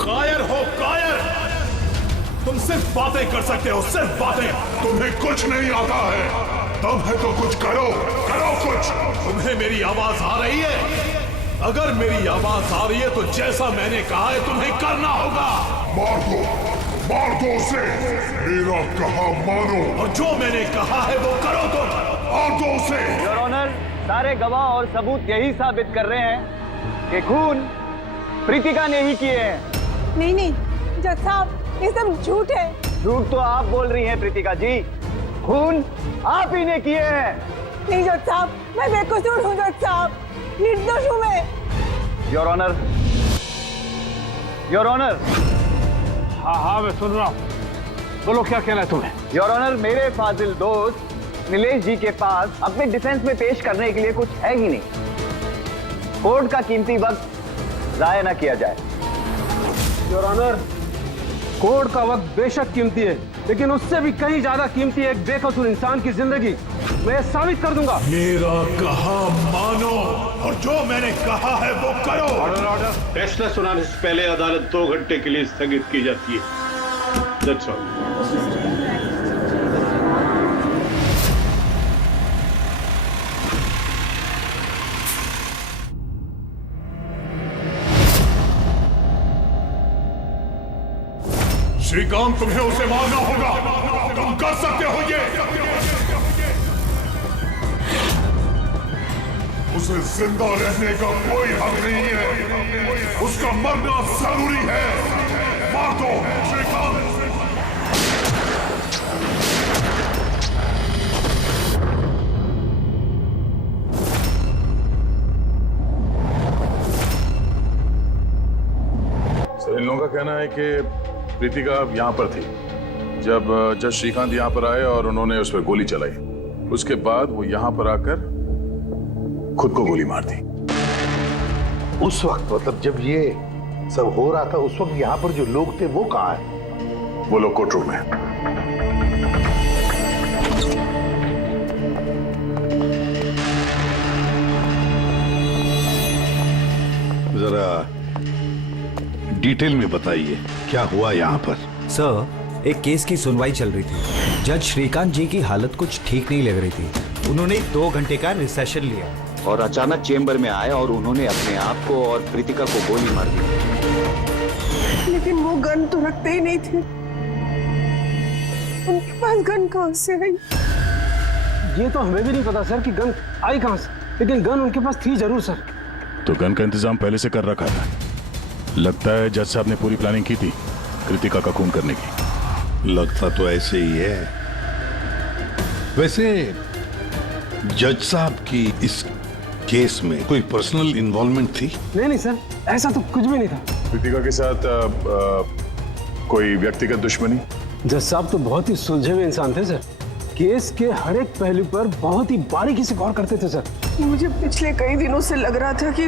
कायर हो, कायर। तुम सिर्फ बातें कर सकते हो, सिर्फ बातें। तुम्हें कुछ नहीं आता है। तुम है तो कुछ करो, करो कुछ। तुम्हें मेरी आवाज आ रही है? अगर मेरी आवाज आ रही है तो जैसा मैंने कहा है तुम्हें करना होगा। मार दो उसे। मेरा कहा मानो और जो मैंने कहा है वो करो तुम। मार दो उसे। योर ऑनर, सारे गवाह और सबूत यही साबित कर रहे हैं कि खून प्रीतिका ने ही किए हैं। नहीं नहीं जज साहब, ये सब झूठ है। झूठ तो आप बोल रही हैं प्रीतिका जी, खून आप ही ने किए हैं। नहीं जज साहब, मैं बेकसूर हूँ जज साहब, निर्दोष हूँ मैं। Your honour, your honour. हाँ मैं सुन रहा हूँ, बोलो क्या कहना है तुम्हें। योर ऑनर, मेरे फाजिल दोस्त नीलेश जी के पास अपने डिफेंस में पेश करने के लिए कुछ है ही नहीं। कोर्ट का कीमती वक्त जाया न किया जाए। योर ऑनर, कोर्ट का वक्त बेशक कीमती है, लेकिन उससे भी कहीं ज्यादा कीमती है एक बेकसूर इंसान की जिंदगी। मैं ये साबित कर दूंगा। मेरा कहा मानो और जो मैंने कहा है वो करो। Order order. फैसला सुनाने से पहले अदालत 2 घंटे के लिए स्थगित की जाती है। That's all. श्रीकांत, तुम्हें उसे मारना होगा। तुम कर सकते हो ये। उसे जिंदा रहने का कोई हक नहीं है। उसका मरना जरूरी है। मार दो श्रीकांत। इन लोगों का कहना है कि प्रीतिका यहाँ पर थी जब जज श्रीकांत यहाँ पर आए और उन्होंने उस पर गोली चलाई। उसके बाद वो यहाँ पर आकर खुद को गोली मार दी। उस वक्त मतलब जब ये सब हो रहा था, उस वक्त यहाँ पर जो लोग थे वो कहाँ है? वो लोग कोर्ट रूम में। जरा डिटेल में बताइए क्या हुआ यहाँ पर। सर, एक केस की सुनवाई चल रही थी। जज श्रीकांत जी की हालत कुछ ठीक नहीं लग रही थी। उन्होंने 2 घंटे का रिसेशन लिया और अचानक चेंबर में आए और उन्होंने अपने आप को और प्रीतिका को गोली मार दी। लेकिन वो गन तो रखते ही नहीं थे। उनके पास गन कहाँ से आई? ये तो हमें भी नहीं पता सर कि गन आई कहाँ से, लेकिन गन उनके पास थी जरूर सर। तो गन का इंतजाम पहले से कर रखा था। लगता है जज साहब ने पूरी प्लानिंग की थी कृतिका का खून करने की। लगता तो ऐसे ही है। वैसे जज साहब की इस केस में कोई पर्सनल इन्वॉल्वमेंट थी? नहीं सर, ऐसा तो कुछ भी नहीं था। कृतिका के साथ कोई व्यक्तिगत दुश्मनी? जज साहब तो बहुत ही सुलझे हुए इंसान थे सर। केस के हर एक पहलू पर बहुत ही बारीकी से गौर करते थे सर। मुझे पिछले कई दिनों से लग रहा था कि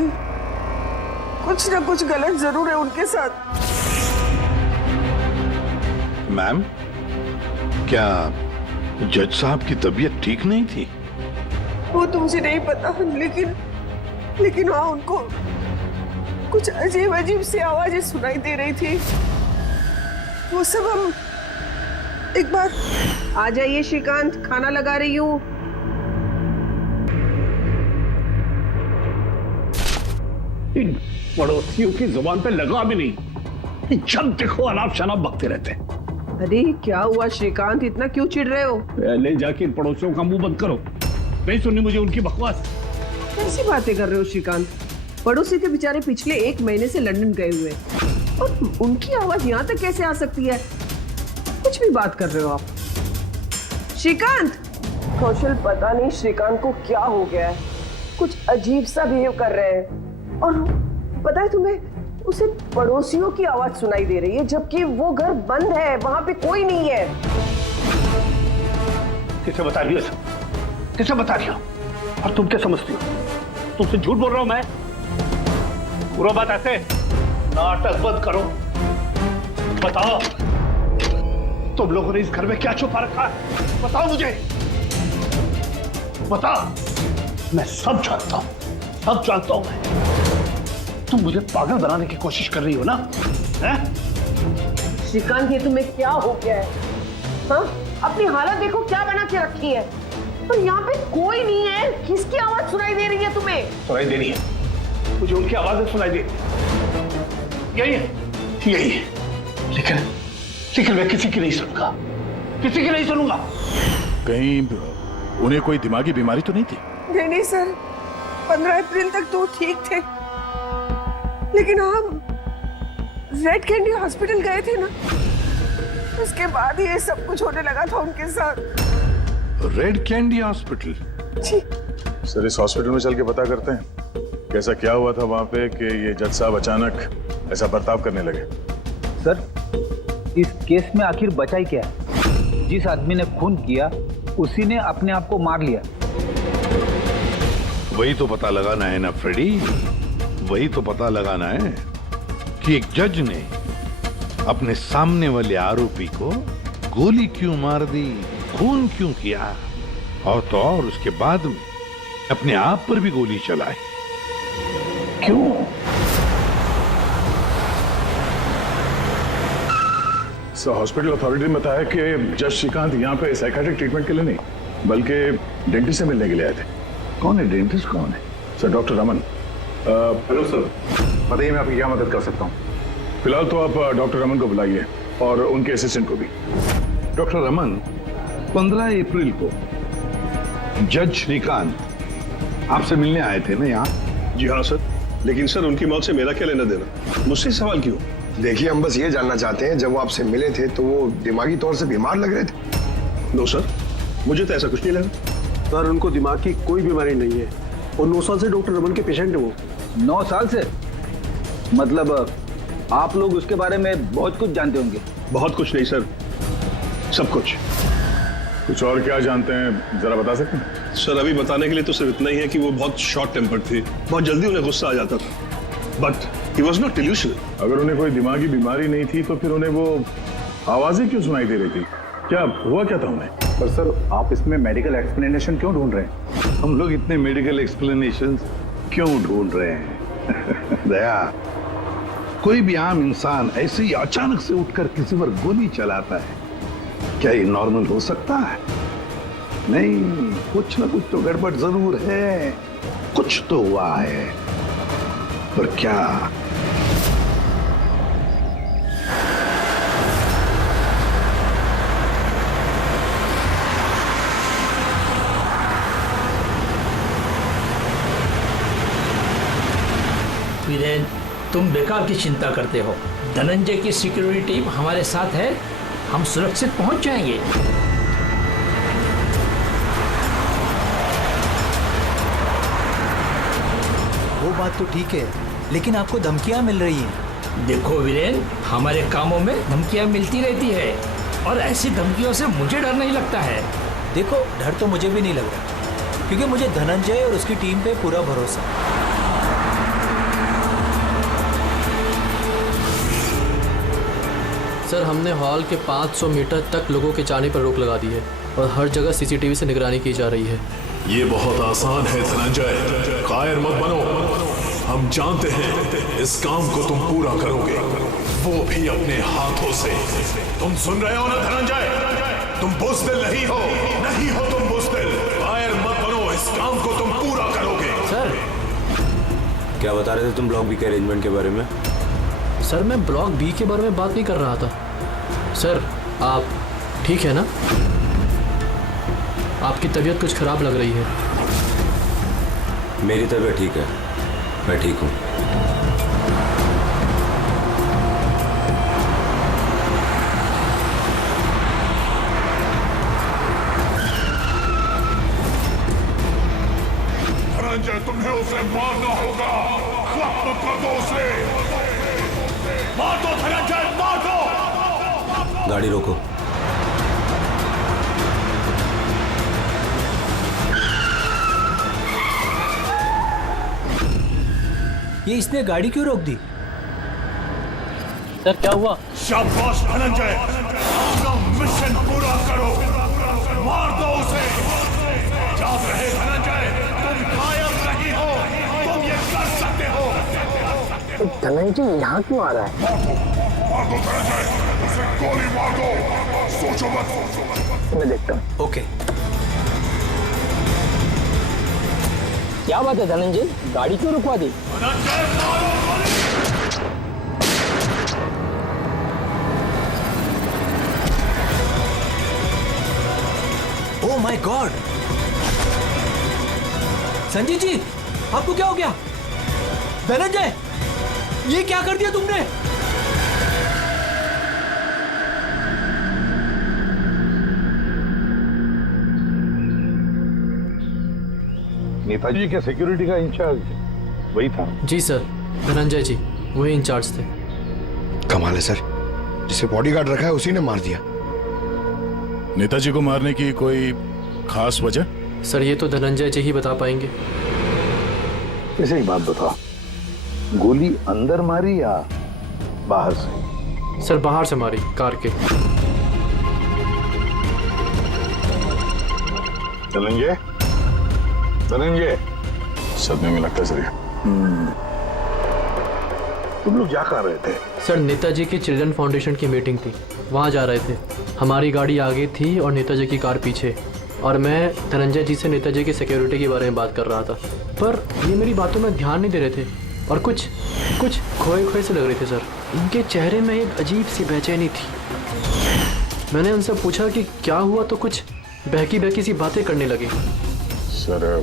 कुछ ना कुछ गलत जरूर है उनके साथ। मैम, क्या जज साहब की तबीयत ठीक नहीं थी? वो तो मुझे नहीं पता, लेकिन हाँ, उनको कुछ अजीब अजीब सी आवाजें सुनाई दे रही थी। वो सब हम एक बार। आ जाइए श्रीकांत, खाना लगा रही हूँ। इन पड़ोसियों की जुबान पे लगा भी नहीं, जब देखो अनाप शनाप बकते रहते हैं। अरे क्या हुआ श्रीकांत, इतना क्यों चिढ़ रहे हो? पहले जाके इन पड़ोसियों का मुंह बंद करो, नहीं सुननी मुझे उनकी बकवास। कैसी बातें कर रहे हो श्रीकांत? पड़ोसी के बेचारे पिछले 1 महीने से लंदन गए हुए और उनकी आवाज यहाँ तक कैसे आ सकती है? कुछ भी बात कर रहे हो आप श्रीकांत। कौशल, पता नहीं श्रीकांत को क्या हो गया है, कुछ अजीब सा बिहेव कर रहे हैं। और पता है तुम्हें, उसे पड़ोसियों की आवाज सुनाई दे रही है जबकि वो घर बंद है, वहां पे कोई नहीं है। किसे बता रही हो? किसे बता रही हो? और तुम क्या समझती हो? तुमसे झूठ बोल रहा हूं मैं? पूरा बात ऐसे, नाटक बंद करो। बताओ तुम लोगों ने इस घर में क्या छुपा रखा है? बताओ मुझे, बताओ। मैं सब जानता हूं, सब जानता हूं मैं। तुम मुझे पागल बनाने की कोशिश कर रही हो ना? हैं? श्रीकांत, ये तुम्हें क्या हो गया है? हाँ, अपनी हालत देखो क्या बना के रखी है। और यहाँ पे कोई नहीं है, किसकी आवाज सुनाई दे रही है तुम्हें? सुनाई दे रही है मुझे, उनकी आवाजें सुनाई दे रही। यही है, लेकिन मैं किसी की नहीं सुनूंगा, किसी की नहीं सुनूंगा। कहीं उन्हें कोई दिमागी बीमारी तो नहीं थी? नहीं सर, 15 अप्रैल तक तो ठीक थे, लेकिन हम रेड कैंडी हॉस्पिटल गए थे ना, उसके बाद ये सब कुछ होने लगा था उनके साथ। Red Candy hospital? जी सर, इस हॉस्पिटल में चल के पता करते हैं कैसा क्या हुआ था वहां पे कि ये जज साहब अचानक ऐसा बर्ताव करने लगे। सर, इस केस में आखिर बचा ही क्या है? जिस आदमी ने खून किया उसी ने अपने आप को मार लिया। वही तो पता लगाना है ना फ्रेडी, वही तो पता लगाना है कि एक जज ने अपने सामने वाले आरोपी को गोली क्यों मार दी, खून क्यों किया, और तो और उसके बाद में अपने आप पर भी गोली चलाई। क्यों? सर, हॉस्पिटल अथॉरिटी ने बताया कि जज श्रीकांत यहाँ पे साइकियाट्रिक ट्रीटमेंट के लिए नहीं बल्कि डेंटिस्ट से मिलने के लिए आए थे। कौन है डेंटिस्ट? कौन है? Sir, doctor Raman. Hello sir, बताइए मैं आपकी क्या मदद कर सकता हूँ? फिलहाल तो आप डॉक्टर रमन को बुलाइए और उनके असिस्टेंट को भी। डॉक्टर रमन, 15 अप्रैल को जज श्रीकांत आपसे मिलने आए थे ना यहाँ? जी हाँ सर, लेकिन सर उनकी मौत से मेरा क्या लेना देना? मुझसे सवाल क्यों? देखिए, हम बस ये जानना चाहते हैं, जब वो आपसे मिले थे तो वो दिमागी तौर से बीमार लग रहे थे? नो सर, मुझे तो ऐसा कुछ नहीं लगा। सर, उनको दिमाग की कोई बीमारी नहीं है और 9 साल से डॉक्टर रमन के पेशेंट है वो। 9 साल से? मतलब आप लोग उसके बारे में बहुत कुछ जानते होंगे। बहुत कुछ नहीं सर, सब कुछ। कुछ और क्या जानते हैं, जरा बता सकते हैं? सर, अभी बताने के लिए तो सिर्फ इतना ही है कि वो बहुत शॉर्ट टेम्पर्ड थे, बहुत जल्दी उन्हें गुस्सा आ जाता था, but he was not delusional. अगर उन्हें कोई दिमागी बीमारी नहीं थी तो फिर उन्हें वो आवाजें क्यों सुनाई दे रही थी? क्या हुआ क्या था उन्हें? पर सर, आप इसमें मेडिकल एक्सप्लेनेशन क्यों ढूंढ रहे हैं? हम लोग इतने मेडिकल एक्सप्लेनेशन क्यों ढूंढ रहे हैं? दया, कोई भी आम इंसान ऐसे ही अचानक से उठकर किसी पर गोली चलाता है, क्या ये नॉर्मल हो सकता है? नहीं, कुछ ना कुछ तो गड़बड़ जरूर है, कुछ तो हुआ है, पर क्या? वीरेन, तुम बेकार की चिंता करते हो। धनंजय की सिक्योरिटी टीम हमारे साथ है, हम सुरक्षित पहुंच जाएंगे। वो बात तो ठीक है, लेकिन आपको धमकियां मिल रही हैं। देखो वीरेन, हमारे कामों में धमकियां मिलती रहती है और ऐसी धमकियों से मुझे डर नहीं लगता है। देखो, डर तो मुझे भी नहीं लग रहा, क्योंकि मुझे धनंजय और उसकी टीम पे पूरा भरोसा है। सर, हमने हॉल के 500 मीटर तक लोगों के जाने पर रोक लगा दी है और हर जगह सीसीटीवी से निगरानी की जा रही है। ये बहुत आसान है धनंजय, कायर मत बनो। हम जानते हैं इस काम को तुम पूरा करोगे, वो भी अपने हाथों से। तुम सुन रहे हो ना धनंजय? तुम बुज़दिल नहीं हो, नहीं हो तुम बुज़दिल। कायर मत बनो, इस काम को तुम पूरा करोगे। सर, क्या बता रहे थे तुम ब्लॉक बी के अरेंजमेंट के बारे में? सर, मैं ब्लॉक बी के बारे में बात नहीं कर रहा था। सर, आप ठीक है ना? आपकी तबीयत कुछ खराब लग रही है। मेरी तबीयत ठीक है, मैं ठीक हूँ। धनंजय, तुम्हें उसे मारना होगा। खत्म कर दो उसे। मार दो धनंजय, मार दो। गाड़ी रोको। ये इसने गाड़ी क्यों रोक दी? सर, क्या हुआ? शाबाश धनंजय, अपना मिशन पूरा करो। मार दो उसे। याद रहे धनंजय, तुम कायर नहीं हो, तुम ये कर सकते हो। धनंजय यहाँ क्यों आ रहा है? उसे गोली मार दो, सोचो मत। मैं देखता हूँ। ओके। क्या बात है धनंजय, गाड़ी क्यों रुकवा दी? Oh my god! Sanjay ji, आपको क्या हो गया? धनंजय, ये क्या कर दिया तुमने? नेताजी के सिक्योरिटी का इंचार्ज वही था? जी सर, धनंजय जी वही इंचार्ज थे। कमाल है सर, जिसे बॉडीगार्ड रखा है उसी ने मार दिया। नेताजी को मारने की कोई खास वजह? सर ये तो धनंजय जी ही बता पाएंगे। ऐसे ही बात बताओ, गोली अंदर मारी या बाहर से? सर बाहर से मारी, कार के। धनंजय, धनंजय, सदमे में लगता है सर। तुम लोग जा कहाँ रहे थे? सर नेताजी की चिल्ड्रन फाउंडेशन की मीटिंग थी, वहाँ जा रहे थे। हमारी गाड़ी आगे थी और नेताजी की कार पीछे, और मैं धनंजय जी से नेताजी की सिक्योरिटी के बारे में बात कर रहा था, पर ये मेरी बातों में ध्यान नहीं दे रहे थे और कुछ खोए खोए से लग रहे थे सर। इनके चेहरे में एक अजीब सी बेचैनी थी। मैंने उनसे पूछा कि क्या हुआ, तो कुछ बहकी बहकी सी बातें करने लगे। सर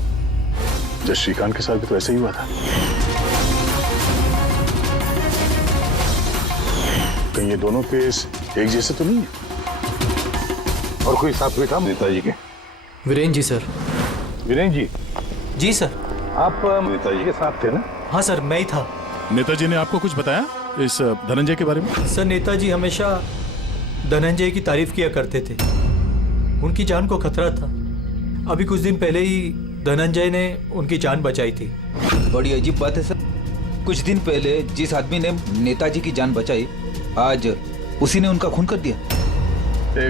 जब श्रीकांत के साथ भी तो ऐसा ही हुआ था। कहीं ये दोनों केस एक जैसे तो नहीं है? और कोई साथ में था नेताजी के? वीरेन जी सर। वीरेन जी? जी सर। आप नेताजी के साथ थे ना? हाँ सर, मैं ही था। नेताजी ने आपको कुछ बताया इस धनंजय के बारे में? सर नेताजी हमेशा धनंजय की तारीफ किया करते थे, उनकी जान को खतरा था। अभी कुछ दिन पहले ही धनंजय ने उनकी जान बचाई थी। बड़ी अजीब बात है सर, कुछ दिन पहले जिस आदमी ने नेताजी की जान बचाई, आज उसी ने उनका खून कर दिया।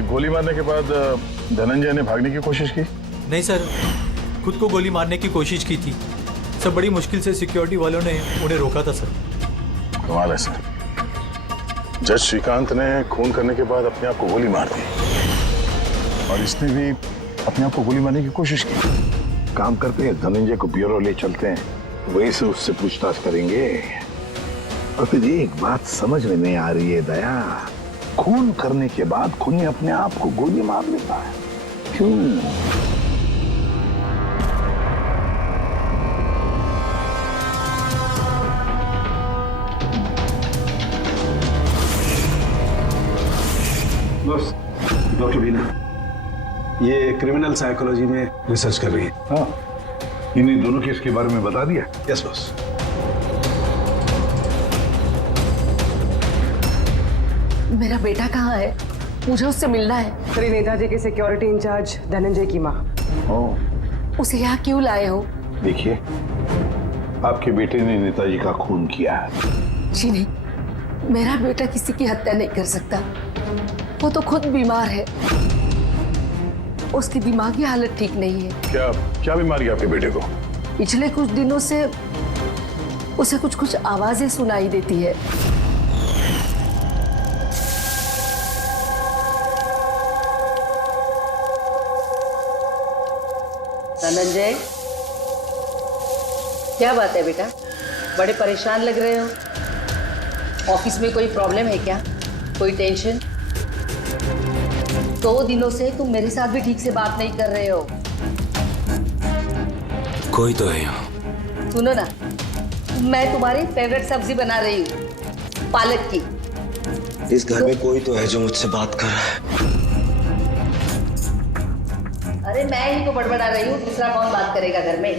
गोली मारने के बाद धनंजय ने भागने की कोशिश की? नहीं सर, खुद को गोली मारने की कोशिश की थी सर। बड़ी मुश्किल से सिक्योरिटी वालों ने उन्हें रोका था सर। कमाल है सर, जज श्रीकांत ने खून करने के बाद अपने आप को गोली मार दी और इसने भी अपने आप को गोली मारने की कोशिश की। काम करते हैं, धनंजय को ब्यूरो ले चलते हैं, वहीं से उससे पूछताछ करेंगे। और फिर एक बात समझ में नहीं आ रही है दया, खून करने के बाद खूनी अपने आप को गोली मार लेता है, क्यों? बस डॉक्टर बीना ये क्रिमिनल साइकोलॉजी में रिसर्च कर रही है। हाँ, इन्हीं दोनों केस के बारे में बता दिया? Yes boss. मेरा बेटा कहाँ है? मुझे उससे मिलना है। श्री नेताजी के सिक्योरिटी इंचार्ज धनंजय की माँ। उसे यहाँ क्यों लाए हो? देखिए, आपके बेटे ने नेताजी का खून किया है। जी नहीं, मेरा बेटा किसी की हत्या नहीं कर सकता। वो तो खुद बीमार है, उसकी दिमागी हालत ठीक नहीं है। क्या बीमारी है आपके बेटे को? पिछले कुछ दिनों से उसे कुछ आवाजें सुनाई देती है। धनंजय, क्या बात है बेटा, बड़े परेशान लग रहे हो। ऑफिस में कोई प्रॉब्लम है क्या? कोई टेंशन? 2 दिनों से तुम मेरे साथ भी ठीक से बात नहीं कर रहे हो। कोई तो है यहाँ। सुनो ना, मैं तुम्हारी फेवरेट सब्जी बना रही हूँ, पालक की। इस घर में कोई तो है जो मुझसे बात कर रहा है। अरे मैं ही तो बड़बड़ा रही हूँ, दूसरा कौन बात करेगा घर में?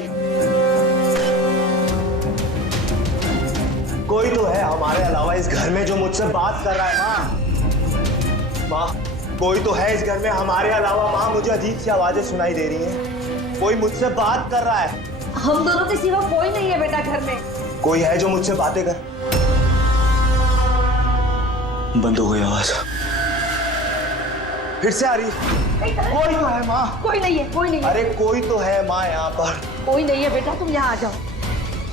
कोई तो है हमारे अलावा इस घर में जो मुझसे बात कर रहा है। माँ, कोई तो है इस घर में हमारे अलावा। माँ, मुझे अजीब सी आवाजें सुनाई दे रही हैं। कोई मुझसे बात कर रहा है। हम दोनों के सिवा कोई नहीं है बेटा घर में। कोई है जो मुझसे बातें कर। बंद हो गई आवाज, फिर से आ रही है। कोई तो है माँ। कोई नहीं है, कोई नहीं है। अरे कोई तो है माँ यहाँ पर। कोई नहीं है बेटा, तुम यहाँ आ जाओ।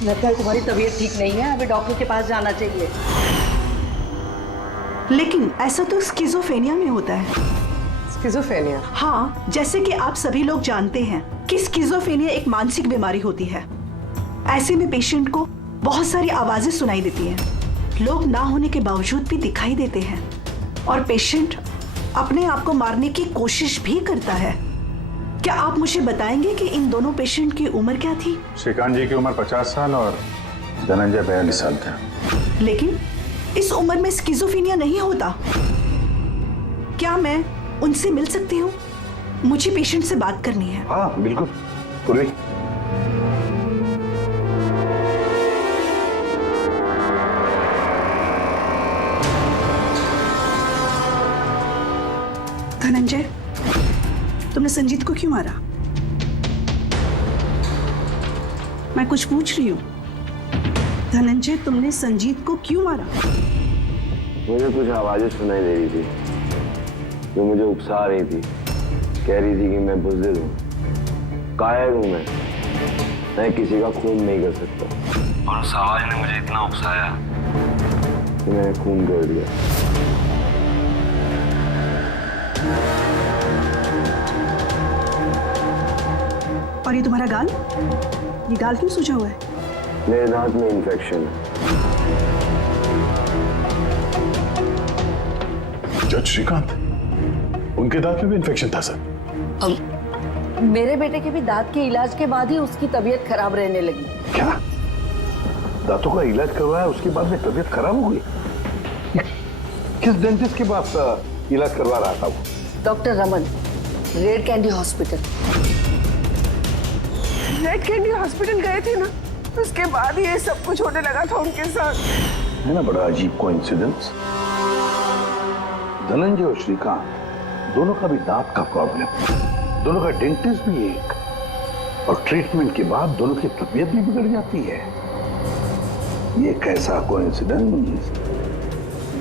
लगता है तुम्हारी तबीयत ठीक नहीं है, हमें डॉक्टर के पास जाना चाहिए। लेकिन ऐसा तो स्किज़ोफ्रेनिया में होता है। स्किज़ोफ्रेनिया? हाँ, जैसे कि आप सभी लोग जानते हैं कि स्किज़ोफ्रेनिया एक मानसिक बीमारी होती है। ऐसे में पेशेंट को बहुत सारी आवाजें सुनाई देती हैं, लोग ना होने के बावजूद भी दिखाई देते हैं और पेशेंट अपने आप को मारने की कोशिश भी करता है। क्या आप मुझे बताएंगे कि इन दोनों पेशेंट की उम्र क्या थी? श्रीकांत जी की उम्र 50 साल और धनंजय 42 साल का। लेकिन इस उम्र में स्किज़ोफ्रेनिया नहीं होता। क्या मैं उनसे मिल सकती हूँ? मुझे पेशेंट से बात करनी है। हाँ बिल्कुल, पूर्वी। धनंजय, तुमने संजीत को क्यों मारा? मैं कुछ पूछ रही हूँ। धनंजय, तुमने संजीत को क्यों मारा? मुझे कुछ आवाजें सुनाई दे रही थी जो मुझे उकसा रही थी। कह रही थी कि मैं बुज़दिल हूँ, कायर हूँ, मैं किसी का खून नहीं कर सकता। और उस आवाज ने मुझे इतना उकसाया कि मैंने खून कर दिया। और ये तुम्हारा गाल? ये गाल क्यों सूजा हुआ है? मेरे दांत में इन्फेक्शन है। जज श्रीकांत, उनके दांत में भी इन्फेक्शन था सर? मेरे बेटे के भी दांत के इलाज के बाद ही उसकी तबीयत खराब रहने लगी। क्या? दांतों का इलाज करवाया, उसके बाद में तबीयत खराब हो गई? किस डेंटिस्ट के पास इलाज करवा रहा था वो? Doctor Raman, red Candy hospital. Red Candy hospital गए थे ना, उसके बाद ये सब कुछ होने लगा था उनके साथ। है ना बड़ा अजीब कोइंसिडेंस। धनंजय और श्रीकांत दोनों का भी दांत का प्रॉब्लम, दोनों का डेंटिस्ट भी एक, और ट्रीटमेंट के बाद दोनों की तबीयत भी बिगड़ जाती है। ये कैसा कोइंसिडेंस?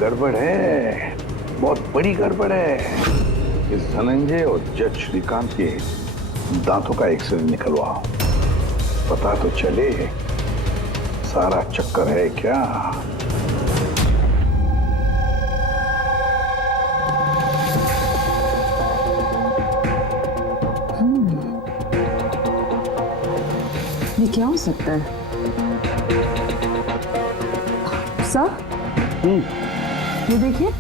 गड़बड़ है, बहुत बड़ी गड़बड़ है। इस धनंजय और जज श्रीकांत के दांतों का एक्सरे निकलवाओ, पता तो चले सारा चक्कर है क्या। ये क्या हो सकता है? सर, ये देखिए।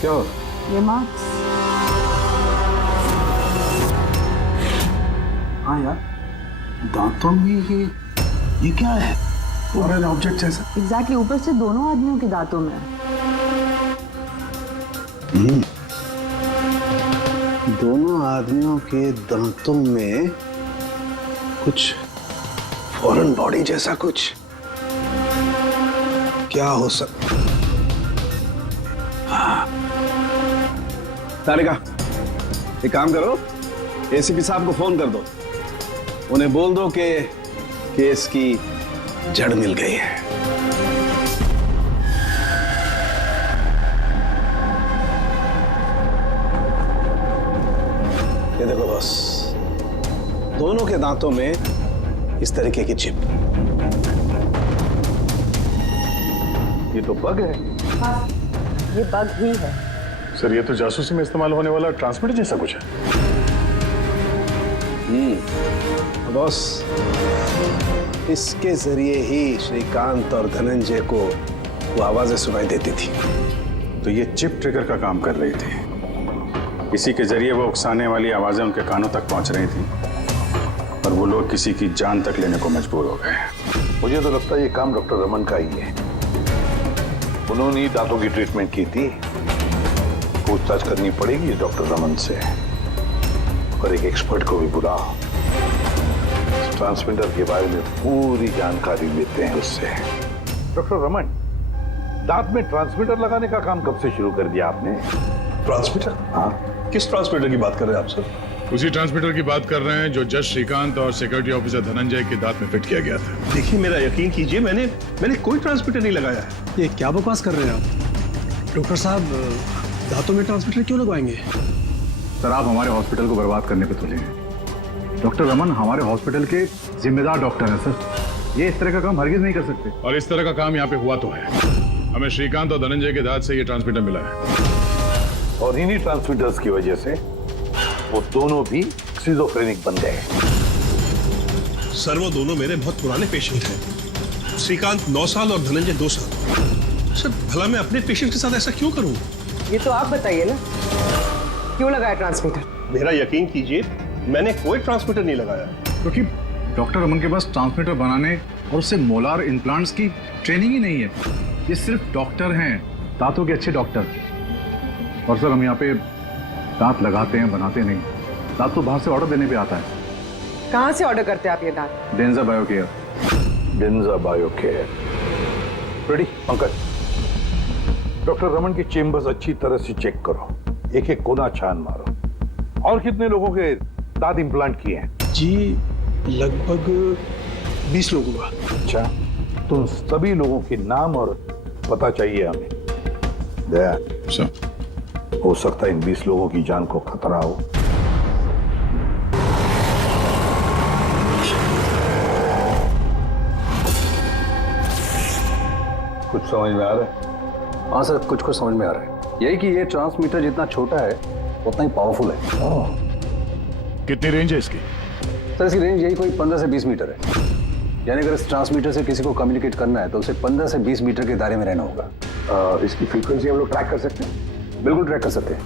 क्या? ये मार्क्स। हाँ यार, दांतों में ये क्या है? फॉरेन ऑब्जेक्ट जैसा। एग्जैक्टली, ऊपर से दोनों आदमियों के दांतों में है। दोनों आदमियों के दांतों में कुछ फॉरेन बॉडी जैसा कुछ। क्या हो सकता? तारिका, एक काम करो, एसीपी साहब को फोन कर दो, उन्हें बोल दो कि केस की जड़ मिल गई है। ये देखो बॉस, दोनों के दांतों में इस तरीके की चिप। ये तो बग है। हाँ, ये बग ही है। सर, ये तो जासूसी में इस्तेमाल होने वाला ट्रांसमीटर जैसा कुछ है। बॉस, इसके जरिए ही श्रीकांत और धनंजय को वो आवाजें सुनाई देती थी। तो ये चिप ट्रिगर का काम कर रही थी। इसी के जरिए वो उकसाने वाली आवाजें उनके कानों तक पहुंच रही थी और वो लोग किसी की जान तक लेने को मजबूर हो गए। मुझे तो लगता है ये काम डॉक्टर रमन का ही है। उन्होंने ही दांतों की ट्रीटमेंट की थी। पूछताछ करनी पड़ेगी डॉक्टर रमन से, और एक एक्सपर्ट को भी बुलाओ। ट्रांसमीटर के बारे में पूरी जानकारी लेते हैं उससे। डॉक्टर रमन, दांत में ट्रांसमीटर लगाने का काम कब से शुरू कर दिया आपने? ट्रांसमीटर? हाँ। किस ट्रांसमीटर की बात कर रहे हैं आप सर? उसी ट्रांसमीटर की बात कर रहे हैं जो जज श्रीकांत और सिक्योरिटी ऑफिसर धनंजय के दांत में फिट किया गया था। देखिए, मेरा यकीन कीजिए, मैंने कोई ट्रांसमीटर नहीं लगाया है। ये क्या बकवास कर रहे हैं आप? डॉक्टर साहब, दांतों में ट्रांसमीटर क्यों लगवाएंगे? सर, आप हमारे हॉस्पिटल को बर्बाद करने पे तुले हैं। डॉक्टर रमन हमारे हॉस्पिटल के जिम्मेदार डॉक्टर हैं सर। ये इस तरह का काम हरगिज नहीं कर सकते। और इस तरह का काम यहाँ पे हुआ तो है। हमें श्रीकांत और धनंजय के दांत से ये ट्रांसमीटर मिला है और इन्हीं ट्रांसमीटर्स की वजह से वो दोनों भी स्किज़ोफ्रेनिक बन गए। सर वो दोनों मेरे बहुत पुराने पेशेंट हैं। श्रीकांत 9 साल और धनंजय 2 साल। सर भला मैं अपने पेशेंट के साथ ऐसा क्यों करूं? ये तो आप बताइए ना, क्यों लगाया ट्रांसमीटर? मेरा यकीन कीजिए, मैंने कोई ट्रांसमीटर नहीं लगाया। क्योंकि डॉक्टर रमन के पास ट्रांसमीटर बनाने और उससे मोलार इम्प्लांट्स की ट्रेनिंग ही नहीं है। ये सिर्फ डॉक्टर हैं, दांतों के अच्छे डॉक्टर। और सर हम यहाँ पे दांत लगाते हैं, बनाते नहीं। दांत तो बाहर से ऑर्डर देने पे आता है। कहाँ से ऑर्डर करते हैं आप ये दांत? डेंजा बायोकेयर। डेंजा बायोकेयर। रेडी पंकज, डॉक्टर रमन की चेम्बर्स अच्छी तरह से चेक करो, एक एक कोना छान मारो। और कितने लोगों के दांत इम्प्लांट किए हैं? जी लगभग 20 लोगों का। अच्छा, तुम सभी लोगों के नाम और पता चाहिए हमें। दया, हो सकता है इन 20 लोगों की जान को खतरा हो। कुछ समझ में आ रहा है? हाँ सर, कुछ कुछ समझ में आ रहा है। यही कि ये ट्रांसमीटर जितना छोटा है उतना ही पावरफुल है। कितनी रेंज है इसकी? सर इसकी रेंज यही कोई 15 से 20 मीटर है। यानी अगर इस ट्रांसमीटर से किसी को कम्युनिकेट करना है तो उसे 15 से 20 मीटर के दायरे में रहना होगा। इसकी फ्रीक्वेंसी हम लोग ट्रैक कर सकते हैं? बिल्कुल ट्रैक कर सकते हैं,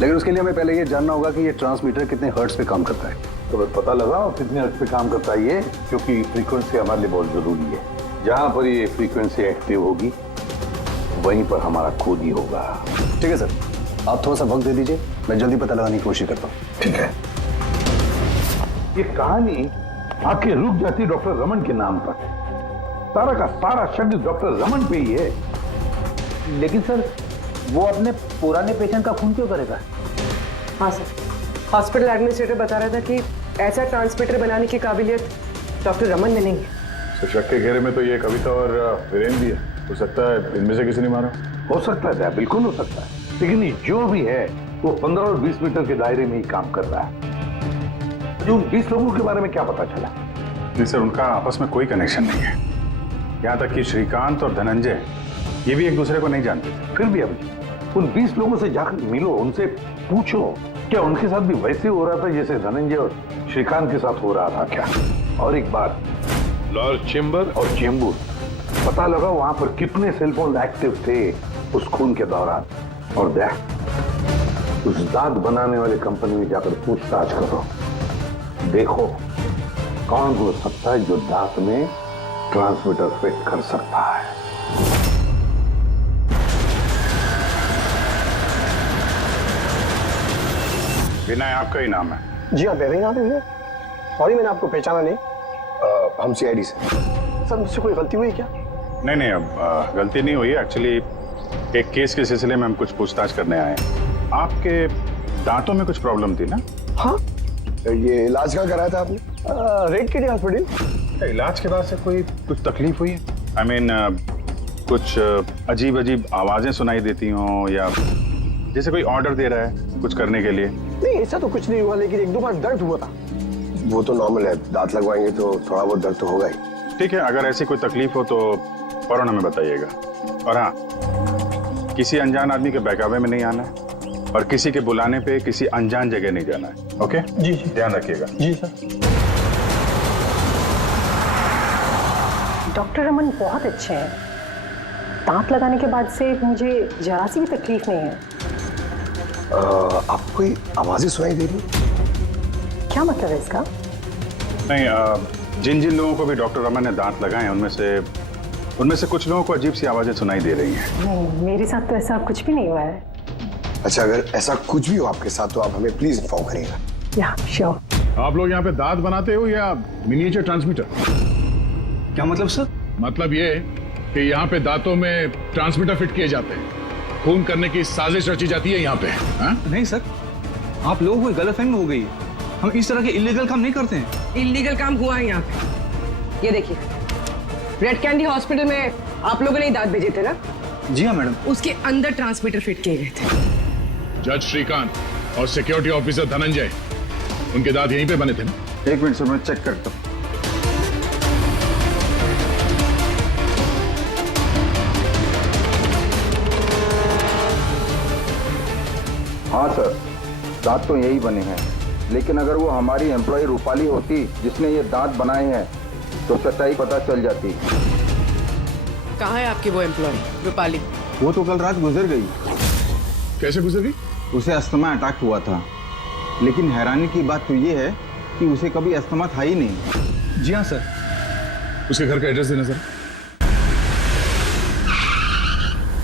लेकिन उसके लिए हमें पहले ये जानना होगा कि ये ट्रांसमीटर कितने हर्ट्ज पे काम करता है। तो पता लगाओ कितने हर्ट्ज पे काम करता है ये, क्योंकि फ्रीक्वेंसी हमारे लिए बहुत जरूरी है। जहां पर ये फ्रीक्वेंसी एक्टिव होगी वहीं पर हमारा खोज ही होगा। ठीक है सर, आप थोड़ा सा वक्त दे दीजिए, मैं जल्दी पता लगाने की कोशिश करता हूँ। ठीक है। ये कहानी आके रुक जाती डॉक्टर रमन के नाम पर। सारा का सारा शब्द डॉक्टर रमन पे ही है। लेकिन सर वो अपने पुराने पेशेंट का खून क्यों करेगा? हाँ सर, हॉस्पिटल एडमिनिस्ट्रेटर बता रहा था कि ऐसा ट्रांसमीटर बनाने की काबिलियत डॉक्टर रमन में नहीं है। तो शक के घेरे में तो ये कविता और वीरेन भी है। हो सकता है इनमें से किसी ने मारा। हो सकता है, बिल्कुल हो सकता है, लेकिन ये जो भी है वो 15 और 20 मीटर के दायरे में ही काम कर रहा है। उन 20 लोगों के बारे में क्या पता चला? नहीं सर, उनका आपस में कोई कनेक्शन नहीं है। यहाँ तक कि श्रीकांत और धनंजय ये भी एक दूसरे को नहीं जानते थे। फिर भी अभी उन 20 लोगों से जाकर मिलो, उनसे पूछो क्या उनके साथ भी वैसे हो रहा था जैसे धनंजय और श्रीकांत के साथ हो रहा था क्या? और एक बात, लॉर्ड चेम्बर और चेंबूर, पता लगा वहां पर कितने सेलफोन एक्टिव थे उस खून के दौरान। और देख, उस दांत बनाने वाली कंपनी में जाकर पूछताछ करो, देखो कौन हो सकता है जो दांत में ट्रांसमीटर फिट कर सकता है। विनय आपका ही नाम है? जी हाँ, मेरा ही नाम है। सॉरी मैंने आपको पहचाना नहीं। हम CID से। सर मुझसे कोई गलती हुई क्या? नहीं, अब गलती नहीं हुई। एक्चुअली एक केस के सिलसिले में हम कुछ पूछताछ करने आए हैं। आपके दांतों में कुछ प्रॉब्लम थी ना? हाँ। ये इलाज क्या कराया था आपने? रेड किडी हॉस्पिटल। इलाज के बाद से कोई कुछ तकलीफ हुई है? I mean, कुछ अजीब अजीब आवाजें सुनाई देती हों, या जैसे कोई ऑर्डर दे रहा है कुछ करने के लिए? नहीं ऐसा तो कुछ नहीं हुआ, लेकिन 1-2 बार दर्द हुआ था। वो तो नॉर्मल है, दांत लगवाएंगे तो थोड़ा बहुत दर्द तो होगा ही। ठीक है, अगर ऐसी कोई तकलीफ हो तो फौरन हमें बताइएगा। और हाँ, किसी अनजान आदमी के बहकावे में नहीं आना है और किसी के बुलाने पे किसी अनजान जगह नहीं जाना है। ओके जी, ध्यान रखिएगा। जी सर। डॉक्टर रमन बहुत अच्छे हैं। दांत लगाने के बाद से मुझे जरा सी भी तकलीफ नहीं है। आपको कोई आवाजें सुनाई दे रही? क्या मतलब है इसका? नहीं, जिन जिन लोगों को भी डॉक्टर रमन ने दांत लगाए हैं उनमें से कुछ लोगों को अजीब सी आवाजें सुनाई दे रही हैं। नहीं, मेरे साथ तो ऐसा कुछ भी नहीं हुआ है। अच्छा, अगर ऐसा कुछ भी हो आपके साथ तो आप हमें प्लीज इन्फॉर्म करिएगा। या श्योर। आप लोग यहाँ पे दांत बनाते हो या मिनिएचर ट्रांसमीटर? क्या मतलब सर? मतलब ये कि यहाँ पे दांतों में ट्रांसमीटर फिट किए जाते हैं, खून करने की साजिश रची जाती है यहाँ पे। हा? नहीं सर, आप लोगों को गलतफहमी हो गई है। हम इस तरह के इलीगल काम नहीं करते हैं। इलीगल काम हुआ है यहाँ पे। ये देखिए, रेड कैंडी हॉस्पिटल में आप लोगों ने ही दांत भेजे थे ना? जी हाँ मैडम। उसके अंदर ट्रांसमीटर फिट किए गए थे। जज श्रीकांत और सिक्योरिटी ऑफिसर धनंजय, उनके दांत यहीं पे बने थे ना? एक मिनट सर, मैं चेक करता हूँ। हाँ सर, दांत तो यही बने हैं, लेकिन अगर वो हमारी एम्प्लॉय रूपाली होती जिसने ये दांत बनाए हैं तो सच्चाई पता चल जाती। कहाँ है आपकी वो एम्प्लॉय रूपाली? वो तो कल रात गुजर गई। कैसे गुजर गई? उसे अस्थमा अटैक हुआ था, लेकिन हैरानी की बात तो ये है कि उसे कभी अस्थमा था ही नहीं। जी हाँ सर। उसके घर का एड्रेस देना सर।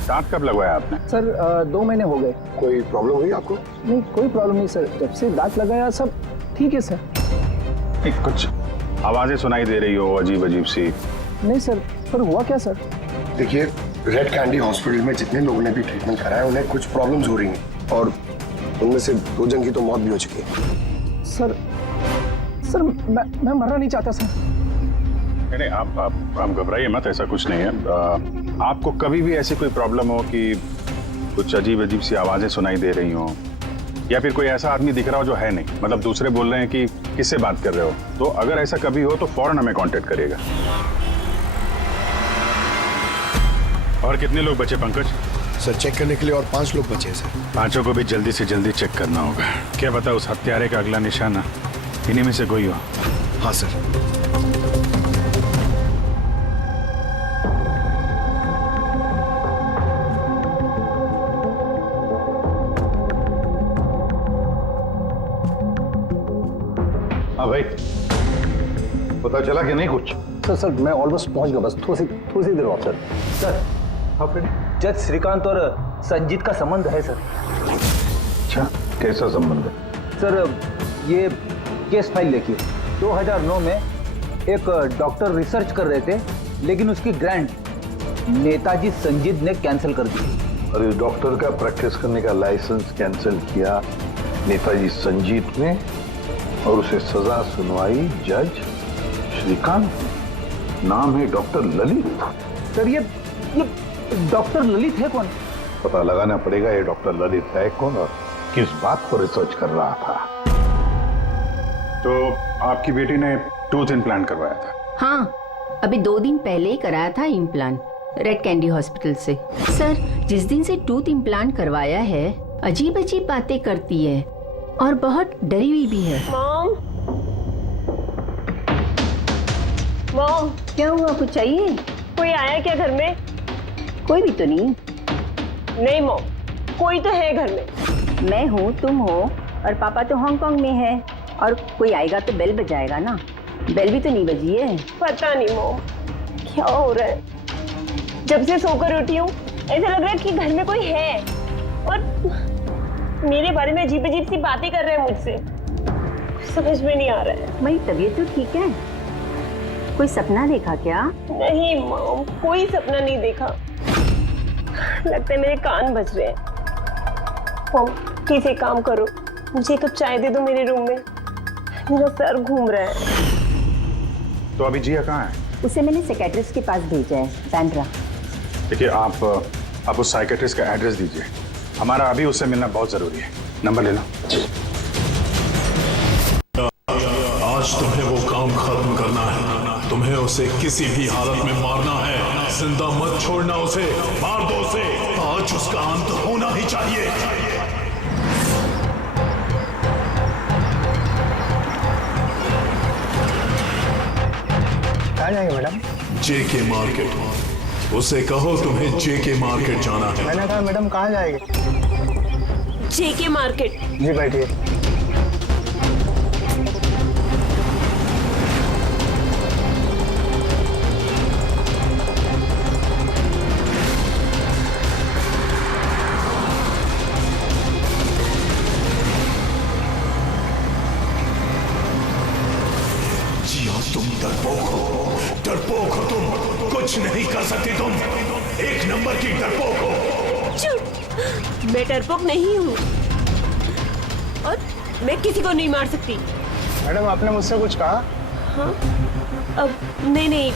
दांत कब लगवाया आपने? सर 2 महीने हो गए। कोई प्रॉब्लम हुई आपको? नहीं, कोई प्रॉब्लम नहीं सर, जब से दांत लगाया सब ठीक है सर। कुछ आवाजें सुनाई दे रही हो अजीब अजीब सी? नहीं सर, पर हुआ क्या सर? देखिए, रेड कैंडी हॉस्पिटल में जितने लोगों ने भी ट्रीटमेंट कराया उन्हें कुछ प्रॉब्लम्स हो रही हैं और उनमें से 2 जन की तो मौत भी हो चुकी है। सर मैं मरना नहीं चाहता सर। नहीं, आप घबराइए मत, ऐसा कुछ नहीं है। आपको कभी भी ऐसी कोई प्रॉब्लम हो कि कुछ अजीब अजीब सी आवाजें सुनाई दे रही हो, या फिर कोई ऐसा आदमी दिख रहा हो जो है नहीं, मतलब दूसरे बोल रहे हैं कि किससे बात कर रहे हो, तो अगर ऐसा कभी हो तो फौरन हमें कांटेक्ट करिएगा। और कितने लोग बचे पंकज? सर चेक करने के लिए और 5 लोग बचे हैं सर। 5 को भी जल्दी से जल्दी चेक करना होगा। क्या पता उस हत्यारे का अगला निशाना इन्हीं में से कोई हो। हाँ सर। हाँ भाई, पता चला कि नहीं कुछ? सर मैं ऑलमोस्ट पहुंच गया, बस थोड़ी सी देर और सर। सर, हाँ फ्रेंड, जज श्रीकांत और संजीत का संबंध है सर। अच्छा, कैसा संबंध है? सर ये केस फाइल देखिए। 2009 में एक डॉक्टर रिसर्च कर रहे थे, लेकिन उसकी ग्रांट नेताजी संजीत ने कैंसिल कर दी। और इस डॉक्टर का प्रैक्टिस करने का लाइसेंस कैंसिल किया नेताजी संजीत ने, और उसे सजा सुनवाई जज श्रीकांत। नाम है डॉक्टर ललित। सर ये डॉक्टर ललित है कौन? पता लगाना पड़ेगा ये डॉक्टर ललित है कौन और किस बात पर रिसर्च कर रहा था। तो आपकी बेटी ने टूथ इम्प्लांट करवाया था? हाँ, अभी 2 दिन पहले ही कराया था इम्प्लांट रेड कैंडी हॉस्पिटल से। सर, जिस दिन से टूथ इम्प्लांट करवाया है अजीब अजीब बातें करती है और बहुत डरी हुई भी है। मॉम, क्या हुआ, कुछ चाहिए? कोई आया क्या घर में? कोई भी तो नहीं। नहीं मॉम, कोई तो है घर में। मैं हूँ, तुम हो, और पापा तो हांगकांग में है, और कोई आएगा तो बेल बजाएगा ना। बेल भी तो नहीं बजी है। पता नहीं मॉम क्या हो रहा है, जब से सोकर उठी हूँ ऐसा लग रहा है कि घर में कोई है और मेरे बारे में अजीब अजीब सी बातें कर रहे हैं मुझसे। समझ में नहीं आ रहा है। मेरी तबीयत तो ठीक है। कोई सपना देखा क्या? नहीं मॉम, कोई सपना नहीं देखा। लगता है मेरे कान बज रहे हैं। मॉम प्लीज एक काम करो, मुझे 1 कप चाय दे दो मेरे रूम में, मेरा सर घूम रहा है। तो अभी जिया कहाँ है? उसे मैंने साइकियाट्रिस्ट के पास भेजा है, बैंड्रा। देखिए, आप उस साइकियाट्रिस्ट का एड्रेस दीजिए, हमारा अभी उससे मिलना बहुत जरूरी है। नंबर ले लो। आज तुम्हें वो काम खत्म करना है। तुम्हें उसे किसी भी हालत में मारना है। जिंदा मत छोड़ना उसे, मार दो उसे। आज उसका अंत होना ही चाहिए। कहाँ जाएंगे मैडम? जेके मार्केट। उसे कहो तुम्हें जेके मार्केट जाना है। मैंने कहा मैडम कहाँ जाएंगे? जेके मार्केट। जी बैठिए। तुम डरपोक हो तुम, कुछ नहीं कर सकती तुम, 1 नंबर की डरपोक हो। चुप, मैं डरपोक नहीं हूँ और मैं किसी को नहीं मार सकती। मैडम आपने मुझसे कुछ कहा? हाँ, अब नहीं,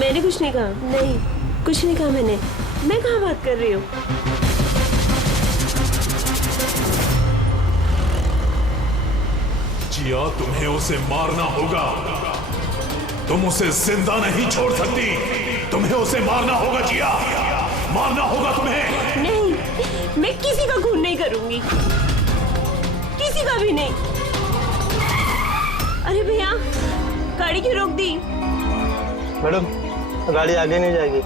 मैंने कुछ नहीं कहा। नहीं, कुछ नहीं कहा मैंने। मैं कहाँ बात कर रही हूँ? जिया, तुम्हें उसे मारना होगा। तुम उसे जिंदा नहीं छोड़ सकती, तुम्हें उसे मारना होगा जिया, मारना होगा तुम्हें। नहीं, मैं किसी का खून नहीं करूंगी, किसी का भी नहीं। अरे भैया, गाड़ी क्यों रोक दी? मैडम, गाड़ी आगे नहीं जाएगी।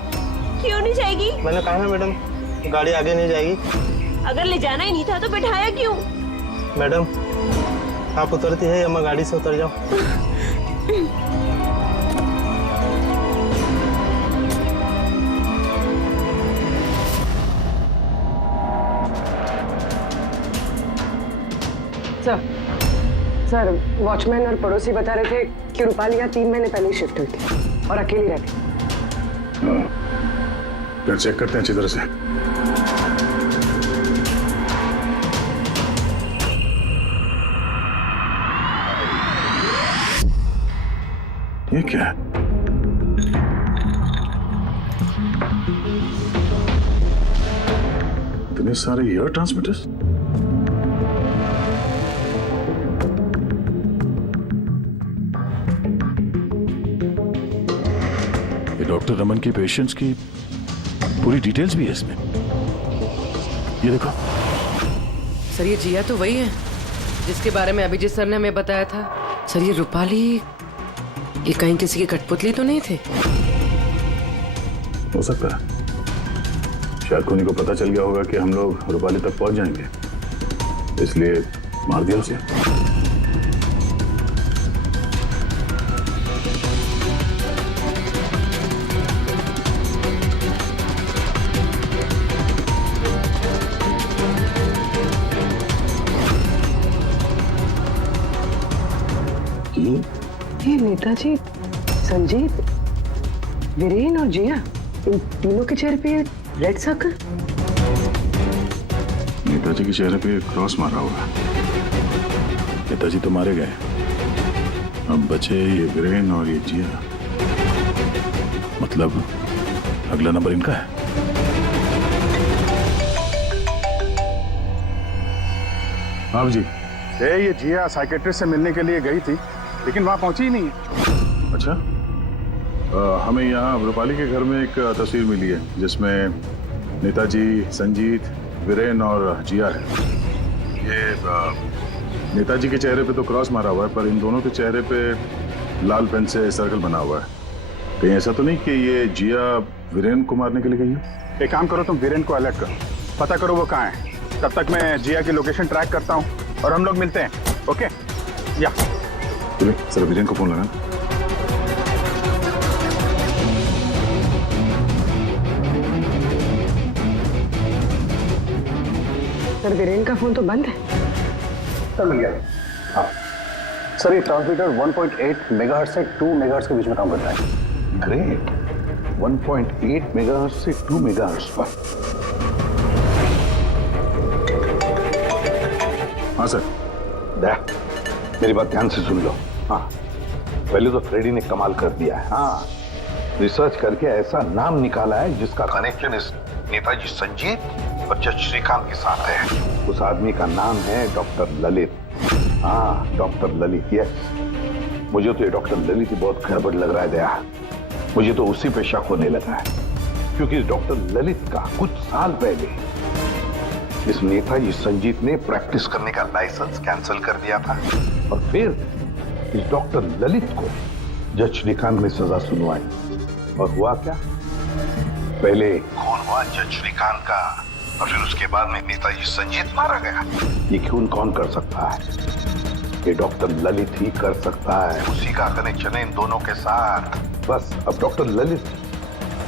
क्यों नहीं जाएगी? मैंने कहा है मैडम, गाड़ी आगे नहीं जाएगी। अगर ले जाना ही नहीं था तो बैठाया क्यों? मैडम, आप उतरती है या मैं गाड़ी से उतर जाऊं? सर, वॉचमैन और पड़ोसी बता रहे थे कि रूपाली यहाँ 3 महीने पहले ही शिफ्ट हुई थी और अकेली रहती। फिर चेक करते हैं अच्छी तरह से। ये क्या है? इतने सारे एयर ट्रांसमिटर्स। ये डॉक्टर रमन की पेशेंट्स की पूरी डिटेल्स भी है इसमें। ये देखो। सर, ये जिया तो वही है जिसके बारे में अभिजीत सर ने हमें बताया था। सर, ये रूपाली, ये कहीं किसी की कठपुतली तो नहीं थे? हो सकता है, शायद कोनी को पता चल गया होगा कि हम लोग रूपाली तक पहुंच जाएंगे, इसलिए मार दिया उसे। ये नेताजी, संजीत, वीरेन और जिया, इन तीनों के चेहरे पे रेड सर्कल। नेताजी के चेहरे पे क्रॉस मारा हुआ। नेताजी तो मारे गए, अब बचे ये वीरेन और ये जिया। मतलब अगला नंबर इनका है। हाँ जी, ये जिया साइकेट्रिस्ट से मिलने के लिए गई थी, लेकिन वहां पहुंची ही नहीं है। अच्छा, हमें यहाँ रूपाली के घर में एक तस्वीर मिली है जिसमें नेताजी, संजीत, वीरेन और जिया है। ये नेताजी के चेहरे पे तो क्रॉस मारा हुआ है, पर इन दोनों के चेहरे पे लाल पेन से सर्कल बना हुआ है। कहीं ऐसा तो नहीं कि ये जिया वीरेन को मारने के लिए गई है? एक काम करो, तुम वीरेन को अलर्ट करो, पता करो वो कहाँ है। तब तक मैं जिया की लोकेशन ट्रैक करता हूँ और हम लोग मिलते हैं। ओके? या सर, वीरेन को फोन लगाना। सर, वीरेन का फोन तो बंद है। सर, मिल गया। हाँ सर, ये ट्रांसमीटर 1.8 मेगाहर्ट्ज से 2 मेगाहर्ट्ज के बीच में काम करता है। ग्रेट, 1.8 मेगाहर्ट्ज से 2 मेगाहर्ट्ज पर। हाँ सर। दया, मेरी बात ध्यान से सुन लो। हाँ, पहले तो फ्रेडी ने कमाल कर दिया है। हाँ, रिसर्च करके ऐसा नाम निकाला है जिसका कनेक्शन इस नेताजी संजीत और जज श्रीकांत के साथ है। उस आदमी का नाम है डॉक्टर ललित। हाँ, डॉक्टर ललित। यस, मुझे तो ये डॉक्टर ललित ही बहुत गड़बड़ लग रहा है दया। मुझे तो उसी पे शक होने लगा है, क्योंकि इस डॉक्टर ललित का कुछ साल पहले इस नेताजी संजीत ने प्रैक्टिस करने का लाइसेंस कैंसिल कर दिया था, और फिर इस डॉक्टर ललित को जज श्रीकांत ने सजा सुनवाई। और हुआ क्या? पहले खून हुआ जज श्रीकांत का, और फिर उसके बाद में नेताजी संजीत मारा गया। ये खून कौन कर सकता है? ये डॉक्टर ललित ही कर सकता है। उसी का कनेक्शन है इन दोनों के साथ। बस अब डॉक्टर ललित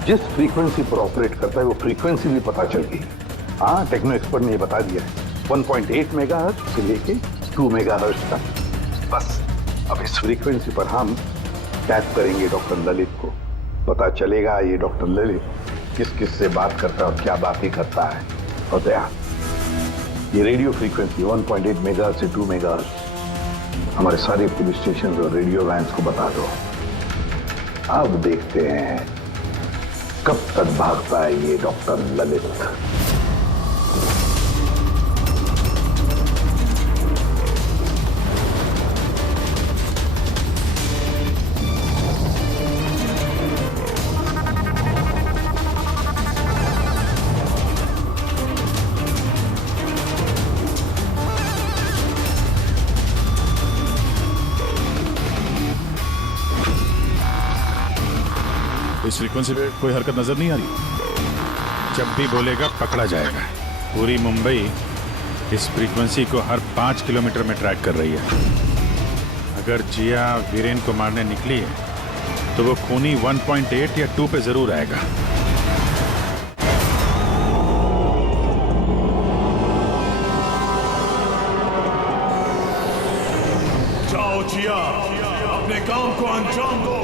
जिस फ्रीक्वेंसी पर ऑपरेट करता है वो फ्रीक्वेंसी भी पता चल गई। हाँ, टेक्नो एक्सपर्ट ने ये बता दिया है, 1.8 मेगाहर्ट्ज से लेके 2 मेगाहर्ट्ज तक। बस अब इस फ्रीक्वेंसी पर हम टैप करेंगे डॉक्टर ललित को, पता चलेगा ये डॉक्टर ललित किस किस से बात करता है और क्या बातें करता है। और दया, ये रेडियो फ्रीक्वेंसी 1.8 मेगाहर्ट्ज से 2 मेगाहर्ट्ज हमारे सारे पुलिस स्टेशन और रेडियो वैन्स को बता दो। अब देखते हैं कब तक भागता है ये डॉक्टर ललित। इस फ्रीक्वेंसी पे कोई हरकत नजर नहीं आ रही। जब भी बोलेगा पकड़ा जाएगा। पूरी मुंबई इस फ्रीक्वेंसी को हर 5 किलोमीटर में ट्रैक कर रही है। अगर जिया वीरेन को मारने निकली है तो वो खूनी 1.8 या 2 पे जरूर आएगा। जाओ जिया, अपने काम को अंजाम दो।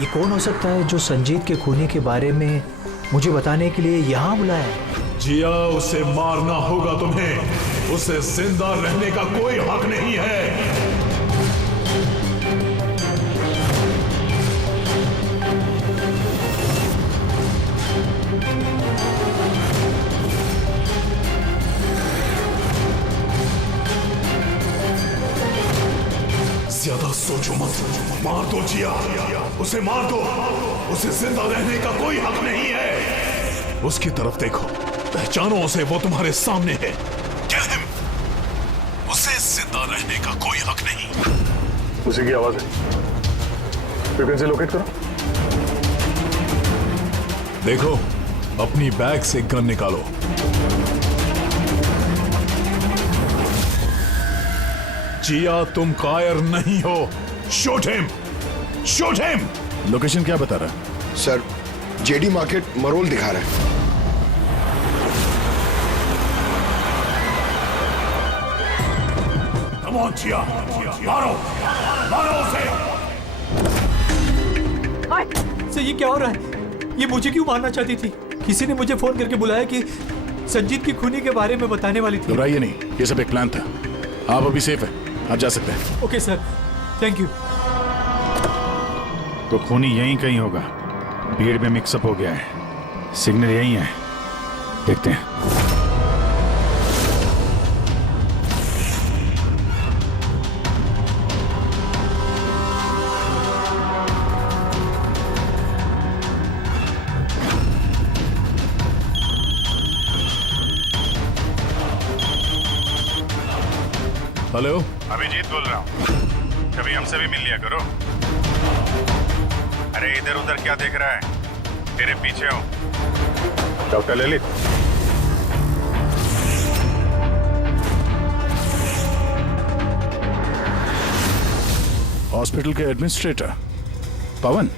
ये कौन हो सकता है जो संजीत के खूनी के बारे में मुझे बताने के लिए यहाँ बुलाया है? जिया, उसे मारना होगा तुम्हें। उसे जिंदा रहने का कोई हक नहीं है। ज्यादा सोचो मत, मार दो जिया, उसे मार दो। उसे जिंदा रहने का कोई हक नहीं है। उसकी तरफ देखो, पहचानो उसे, वो तुम्हारे सामने है। Kill him। उसे जिंदा रहने का कोई हक नहीं। उसी की आवाज है। फ्रीक्वेंसी लोकेट करो। देखो, अपनी बैग से गन निकालो। जिया, तुम कायर नहीं हो। Shoot him, shoot him. Location क्या बता रहा है? सर, जेडी मार्केट मरोल दिखा रहा है। कम ऑन जिया, मारो, मारो उसे। सर, ये क्या हो रहा है? ये मुझे क्यों मारना चाहती थी? किसी ने मुझे फोन करके बुलाया कि संजीत की खूनी के बारे में बताने वाली थी। घबराइए नहीं, ये सब एक प्लान था। आप अभी सेफ है, आप जा सकते हैं। Okay sir, thank you. तो खूनी यहीं कहीं होगा। भीड़ में मिक्सअप हो गया है। सिग्नल यहीं है, देखते हैं। हेलो, अभिजीत बोल रहा हूँ। कभी हमसे भी मिल लिया करो। अरे इधर उधर क्या देख रहा है? तेरे पीछे हो। डॉक्टर ललित। हॉस्पिटल के एडमिनिस्ट्रेटर पवन।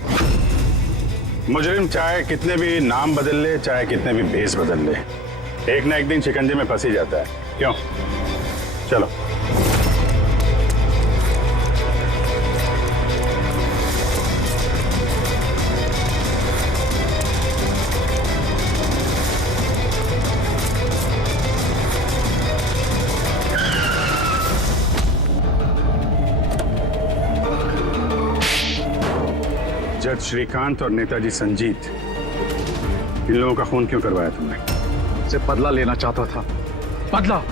मुजरिम चाहे कितने भी नाम बदल ले, चाहे कितने भी भेस बदल ले, एक ना एक दिन शिकंजे में फंस ही जाता है। क्यों? चलो। जज श्रीकांत और नेताजी संजीत, इन लोगों का खून क्यों करवाया तुमने? से बदला लेना चाहता था। बदला?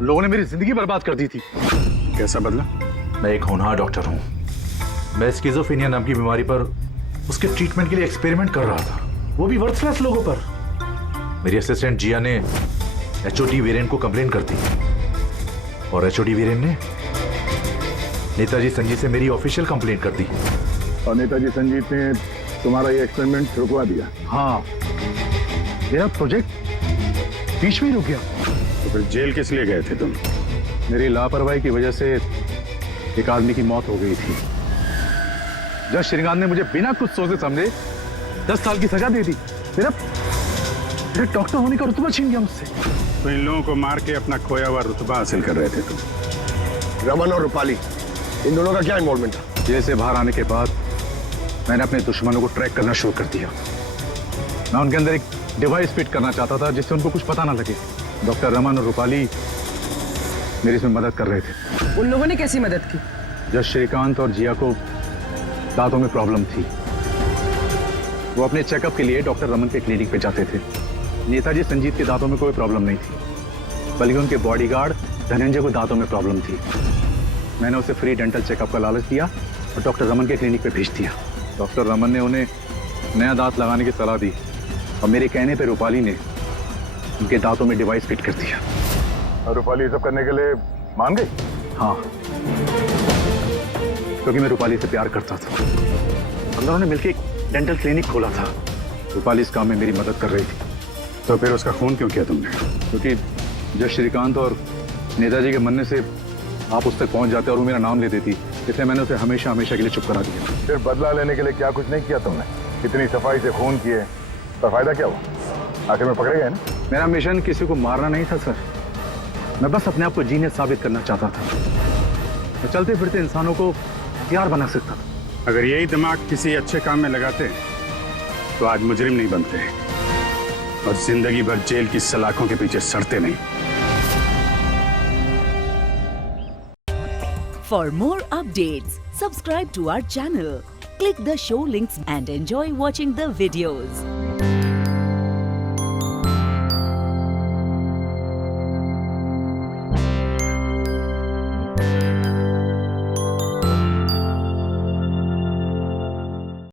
लोगों ने मेरी जिंदगी बर्बाद कर दी थी। कैसा बदला? मैं एक होनहार डॉक्टर हूं। मैं स्किज़ोफ्रेनिया नाम की बीमारी पर उसके ट्रीटमेंट के लिए एक्सपेरिमेंट कर रहा था, वो भी वर्थलेस लोगों पर। मेरी असिस्टेंट जिया ने एचओडी वीरेन को कंप्लेन कर दी और एचओडी वीरेन ने नेताजी संजीत से मेरी ऑफिशियल कंप्लेंट कर दी। और नेताजी संजीत ने तुम्हारा ये एक्सपेरिमेंट रुकवा दिया? हाँ, मेरा प्रोजेक्ट बीच में ही रुक गया। तो फिर जेल किस लिए गए थे तुम? मेरी लापरवाही की वजह से एक आदमी की मौत हो गई थी। जज श्रीकांत ने मुझे बिना कुछ सोचे समझे 10 साल की सजा दे दी। मेरा डॉक्टर होने का रुतबा छीन गया मुझसे। तो इन लोगों को मार के अपना खोया हुआ रुतबा हासिल कर रहे थे तुम। रमन और रूपाली, इन दोनों का क्या इन्वॉल्वमेंट था? जेल से बाहर आने के बाद मैंने अपने दुश्मनों को ट्रैक करना शुरू कर दिया। मैं उनके अंदर एक डिवाइस फिट करना चाहता था जिससे उनको कुछ पता ना लगे। डॉक्टर रमन और रूपाली मेरी इसमें मदद कर रहे थे। उन लोगों ने कैसी मदद की? जज श्रीकांत और जिया को दांतों में प्रॉब्लम थी। वो अपने चेकअप के लिए डॉक्टर रमन के क्लिनिक पे जाते थे। नेताजी संजीत के दांतों में कोई प्रॉब्लम नहीं थी, बल्कि उनके बॉडीगार्ड धनंजय को दांतों में प्रॉब्लम थी। मैंने उसे फ्री डेंटल चेकअप का लालच दिया और डॉक्टर रमन के क्लिनिक पे भेज दिया। डॉक्टर रमन ने उन्हें नया दांत लगाने की सलाह दी और मेरे कहने पे रूपाली ने उनके दांतों में डिवाइस फिट कर दिया। और रूपाली सब करने के लिए मान गई? हाँ। क्योंकि मैं रूपाली से प्यार करता था। हम दोनों ने मिलकर एक डेंटल क्लिनिक खोला था। रूपाली इस काम में मेरी मदद कर रही थी। तो फिर उसका खून क्यों किया तुमने? क्योंकि जब श्रीकांत और नेताजी के मरने से आप उस तक पहुंच जाते और वो मेरा नाम ले देती, इसलिए मैंने उसे हमेशा हमेशा के लिए चुप करा दिया। फिर बदला लेने के लिए क्या कुछ नहीं किया तुमने? इतनी सफाई से खून किए, पर फायदा क्या हुआ? आखिर में पकड़े गए ना? मेरा मिशन किसी को मारना नहीं था सर, मैं बस अपने आप को जीनियस साबित करना चाहता था। मैं चलते फिरते इंसानों को हथियार बना सकता था। अगर यही दिमाग किसी अच्छे काम में लगाते तो आज मुजरिम नहीं बनते और जिंदगी भर जेल की सलाखों के पीछे सड़ते नहीं। For more updates, subscribe to our channel, click the show links and enjoy watching the videos.